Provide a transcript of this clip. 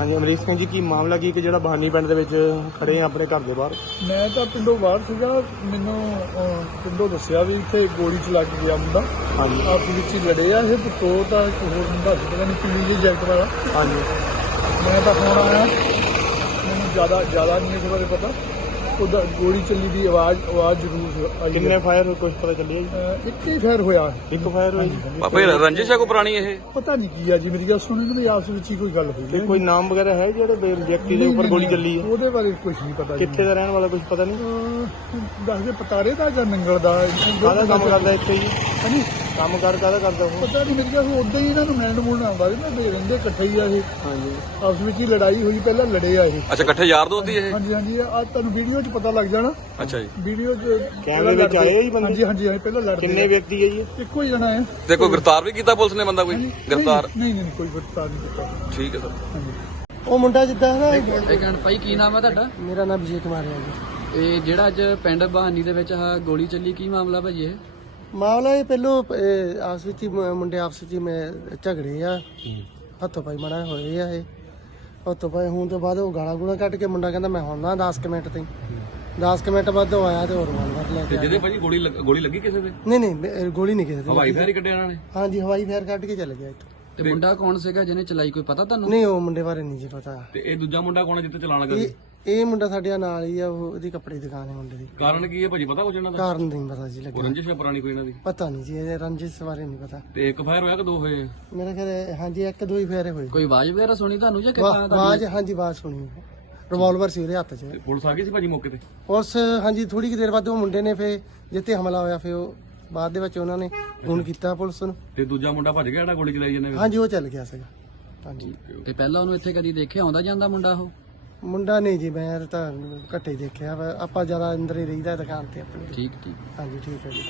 ਹਾਂਜੀ ਅਮਰੀਕ ਸਿੰਘ ਜੀ ਕੀ ਮਾਮਲਾ ਕੀ? ਕਿ ਜਿਹੜਾ ਬਹਾਨੀ ਪਿੰਡ ਦੇ ਵਿੱਚ ਖੜੇ ਆ ਆਪਣੇ ਘਰ ਦੇ ਬਾਹਰ? ਮੈਂ ਤਾਂ ਪਿੰਡੋਂ ਬਾਹਰ ਸੀਗਾ। ਮੈਨੂੰ ਅਹ, ਪਿੰਡੋਂ ਦੱਸਿਆ ਵੀ ਇੱਥੇ ਗੋਲੀ ਚਲਾ ਕੇ ਗਿਆ ਮੁੰਡਾ। ਹਾਂਜੀ। ਆਪਸ ਵਿੱਚ ਹੀ ਲੜੇ ਆ। ਇਹ ਪੁੱਤੋ ਤਾਂ ਇੱਕ ਹੋਰ ਮੁੰਡਾ ਸੀ ਪਤਾ ਨਹੀਂ ਪੀਲੀ ਜਿਹੀ ਜੈਕਟ ਵਾਲਾ। ਹਾਂਜੀ। ਮੈਂ ਤਾਂ ਫੋਨ ਆਇਆ। ਮੈਨੂੰ ਜ਼ਿਆਦਾ ਜ਼ਿਆਦਾ ਨਹੀਂ ਇਸ ਬਾਰੇ ਪਤਾ। ਉਹਦਾ ਗੋਲੀ ਚੱਲੀ ਦੀ ਆਵਾਜ਼ ਆਵਾਜ਼ ਜ਼ਰੂਰ ਆਈ ਕਿੰਨੇ। ਫਾਇਰ ਕੁਝ ਪਤਾ ਚੱਲਿਆ ਜੀ? ਅਹ, ਇੱਕ ਹੀ ਫੈਰ ਹੋਇਆ। ਇੱਕ ਫਾਇਰ ਹੋਈ ਜੀ? ਪਾਪਾ ਇਹ ਰੰਜਿਸ਼ ਹੈ ਕੋ ਪੁਰਾਣੀ ਇਹ? ਪਤਾ ਨਹੀਂ ਕੀ ਆ ਜੀ ਮੇਰੀ ਗੱਲ ਸੁਣੀ ਨਾ ਵੀ ਆਪਸ ਵਿੱਚ ਹੀ ਕੋਈ ਗੱਲ ਹੋਈ ਤੇ ਹੈ। ਕੋਈ ਨਾਮ ਵਗੈਰਾ ਹੈ ਜਿਹੜੇ ਬੇ- ਵਿਅਕਤੀ ਦੇ ਨਹੀਂ, ਉੱਪਰ ਨਹੀਂ, ਗੋਲੀ ਨਹੀਂ, ਚੱਲੀ ਹੈ? ਉਹਦੇ ਬਾਰੇ ਕੁਝ ਨਹੀਂ ਪਤਾ ਜੀ। ਕਿੱਥੇ ਦਾ ਰਹਿਣ ਵਾਲਾ ਕੁਝ ਪਤਾ ਨਹੀਂ? ਅਹ, ਦੱਸਦੇ ਪਤਾਰੇ ਦਾ ਜਾਂ ਨੰਗਲ ਦਾ? ਕਾਹਦਾ ਕੰਮ ਕਰਦਾ ਇੱਥੇ ਜੀ? ਹਾਂਜੀ। ਕੰਮ ਕਰ ਕਾਹਦਾ ਕਰਦਾ ਉਹ? ਪਤਾ ਨਹੀਂ ਮੇਰੀ ਗੱਲ ਉਦਾਂ ਹੀ ਇਹਨਾਂ ਨੂੰ ਮੈਂਡ ਮੂਡ ਆਉਂਦਾ ਸੀ ਨਾ ਦੇ ਰਹਿੰਦੇ ਇਕੱਠੇ ਹੀ ਆ ਇਹ। ਹਾਂਜੀ। ਆਪਸ ਵਿੱਚ ਹੀ ਲੜਾਈ ਹੋਈ ਪਹਿਲਾਂ ਲੜੇ ਆ ਇਹ। ਅੱਛਾ ਇਕੱਠੇ ਯਾਰ ਦੋਸਤ ਹੀ ਇਹ? ਹਾਂਜੀ ਹਾਂਜੀ ਆ ਤੁਹਾਨੂੰ ਵੀਡੀਓ 'ਚ ਪਤਾ ਲੱਗ ਜਾਣਾ। ਅੱਛਾ ਜੀ। ਵੀਡੀਓ 'ਚ ਕੈਮਰੇ ਵਿੱਚ ਆਏ ਹੀ ਬੰਦੇ? ਹਾਂਜੀ ਹਾਂਜੀ ਹਾਂਜੀ, ਪਹਿਲਾਂ ਲੜਦੇ ਕਿੰਨੇ ਆ। ਵਿਅਕਤੀ ਹੈ ਜੀ? ਇੱਕੋ ਹੀ ਜਣਾ ਹੈ। ਤੇ ਕੋਈ ਗ੍ਰਿਫਤਾਰ ਵੀ ਕੀਤਾ ਪੁਲਿਸ ਨੇ ਬੰਦਾ ਕੋਈ? ਗ੍ਰਿਫਤਾਰ? ਨਹੀਂ ਨਹੀਂ ਕੋਈ ਗ੍ਰਿਫਤਾਰ ਨਹੀਂ ਕੀਤਾ। ਠੀਕ ਹੈ ਸਰ। ਹਾਂਜੀ। ਉਹ ਮੁੰਡਾ ਜਿੱਦਾਂ ਹੈ ਨਾ? ਇੱਕ ਮਿੰਟ ਭਾਈ ਕੀ ਨਾਮ ਹੈ ਤੁਹਾਡਾ? ਮੇਰਾ ਨਾਮ ਵਿਜੇ ਕੁਮਾਰ ਹੈ ਜੀ। ਇਹ ਜਿਹੜਾ ਅੱਜ ਪਿੰਡ ਬਹਾਨੀ ਦੇ ਵਿੱਚ ਆਹ ਗੋਲੀ ਚੱਲੀ ਕੀ ਮਾਮਲਾ ਭਾਜੀ ਇਹ? ਮਾਮਲਾ ਇਹ ਪਹਿਲੋਂ ਇਹ, ਆਪਸ ਵਿੱਚ ਹੀ ਮ- ਮੁੰਡੇ ਆਪਸ ਵਿੱਚ ਹੀ ਮੈਂ ਝਗੜੇ ਆ। ਹੱਥੋਂ ਪਾਈ ਮੜਾ ਹੋਏ ਆ ਇਹ। ਹੱਥੋਂ ਪਾਈ ਹੋਣ ਤੋਂ ਬਾਅਦ ਉਹ ਗਾਲਾਂ ਗੂਲਾਂ ਕੱਢ ਕੇ ਮੁੰਡਾ ਕਹਿੰਦਾ ਮੈਂ ਹੁਣ ਨਾ 10 ਕੁ ਮਿੰਟ ਤਾਈਂ। 10 ਕੁ ਮਿੰਟ ਬਾਅਦ ਉਹ ਆਇਆ ਤੇ ਹੋਰ ਰਿਵਾਲਵਰ ਲੈ ਕੇ ਆ ਜਿਹਦੇ ਭਾਜੀ ਗੋਲੀ ਲੱਗ- ਗੋਲੀ ਲੱਗੀ ਕਿਸੇ ਦੇ? ਨਹੀਂ ਨਹੀਂ ਮੇ- ਗੋਲੀ ਨਹੀਂ ਕਿਸੇ ਦੀ ਹਵਾਈ। ਫਾਇਰ ਹੀ ਕੱਢਿਆ ਇਹਨਾਂ ਨੇ? ਹਾਂਜੀ ਹਵਾਈ ਫਾਇਰ ਕੱਢ ਕੇ ਚੱਲ ਗਿਆ ਇੱਥੋਂ। ਤੇ ਮੁੰਡਾ ਕੌਣ ਸੀਗਾ ਜਿਹਨੇ ਚਲਾਈ ਕੋਈ ਪਤਾ ਤੁਹਾਨੂੰ? ਨਹੀਂ ਉਹ ਮੁੰਡੇ ਬਾਰੇ ਨਹੀਂ ਜੀ ਪਤਾ। ਤੇ ਇਹ ਦੂਜਾ ਮੁੰਡਾ ਕੌਣ ਹੈ ਜਿੱਥੇ ਚਲਾਣ ਲੱਗਾ ਇਹ ਸੀ? ਇਹ ਮੁੰਡਾ ਸਾਡੇ ਨਾਲ ਹੀ ਆ ਉਹ ਉਹਦੀ ਕੱਪੜੇ ਦੀ ਦੁਕਾਨ ਹੈ ਮੁੰਡੇ ਦੀ। ਕਾਰਨ ਕੀ ਹੈ ਭਾਜੀ ਪਤਾ ਕੁਛ ਇਹਨਾਂ ਦਾ? ਕਾਰਨ ਨਹੀਂ ਪਤਾ ਜੀ ਉਹ ਲੱਗਿਆ ਰੰਜਿਸ਼ ਹੈ ਪੁਰਾਣੀ ਕੋਈ ਇਹਨਾਂ ਦੀ? ਪਤਾ ਨਹੀਂ ਜੀ ਇਹ ਰੰਜਿਸ਼ ਬਾਰੇ ਨਹੀਂ ਪਤਾ। ਤੇ ਇੱਕ ਫਾਇਰ ਹੋਇਆ ਕਿ ਦੋ ਹੋਏ? ਮੇਰੇ ਖਿਆਲ ਹਾਂਜੀ ਇੱਕ ਦੋ ਹੀ ਫੇਰੇ ਹੋਏ। ਕੋਈ ਆਵਾਜ਼ ਵਗੈਰਾ ਸੁਣੀ ਤੁਹਾਨੂੰ ਜਾਂ ਕਿੱਦਾਂ ਆਵਾਜ਼ ਹਾਂਜੀ ਆਵਾਜ਼ ਸੁਣੀ। ਰਿਵਾਲਵਰ ਸੀ ਉਹਦੇ ਹੱਥ 'ਚ। ਤੇ ਪੁਲਿਸ ਆ ਗਈ ਸੀ ਭਾਜੀ ਮੌਕੇ ਤੇ? ਉਸ ਹਾਂਜੀ ਥੋੜੀ ਕੁ ਦੇਰ ਬਾਅਦ ਉਹ ਮੁੰਡੇ ਨੇ ਫੇ ਜਿੱਤੇ ਹਮਲਾ ਹੋਇਆ ਫੇ ਉਹ ਬਾਅਦ ਦੇ ਵਿੱਚ ਉਹਨਾਂ ਨੇ ਫੋਨ ਕੀਤਾ ਪੁਲਿਸ ਨੂੰ। ਤੇ ਦੂਜਾ ਮੁੰਡਾ ਭੱਜ ਗਿਆ ਜਿਹੜਾ ਗੋਲੀ ਚਲਾਈ ਜਾਂਦੇ ਹਾਂਜੀ ਉਹ ਚੱਲ ਗਿਆ ਸੀਗਾ। ਹਾਂਜੀ। ਤੇ ਪਹਿਲਾਂ ਉਹਨੂੰ ਇੱਥੇ ਕਦੀ ਦੇਖਿਆ ਆਉਂਦਾ ਜਾਂਦਾ ਮੁੰਡਾ ਉਹ? ਮੁੰਡਾ ਨਹੀਂ ਜੀ ਮੈਂ ਤਾਂ ਘੱਟੇ ਦੇਖਿਆ ਵਾ। ਆਪਾਂ ਜ਼ਿਆਦਾ ਅੰਦਰ ਹੀ ਰਹੀਦਾ ਦੁਕਾਨ ਤੇ ਆਪਣੀ। ਠੀਕ ਠੀਕ। ਹਾਂਜੀ ਠੀਕ ਹੈ ਜੀ।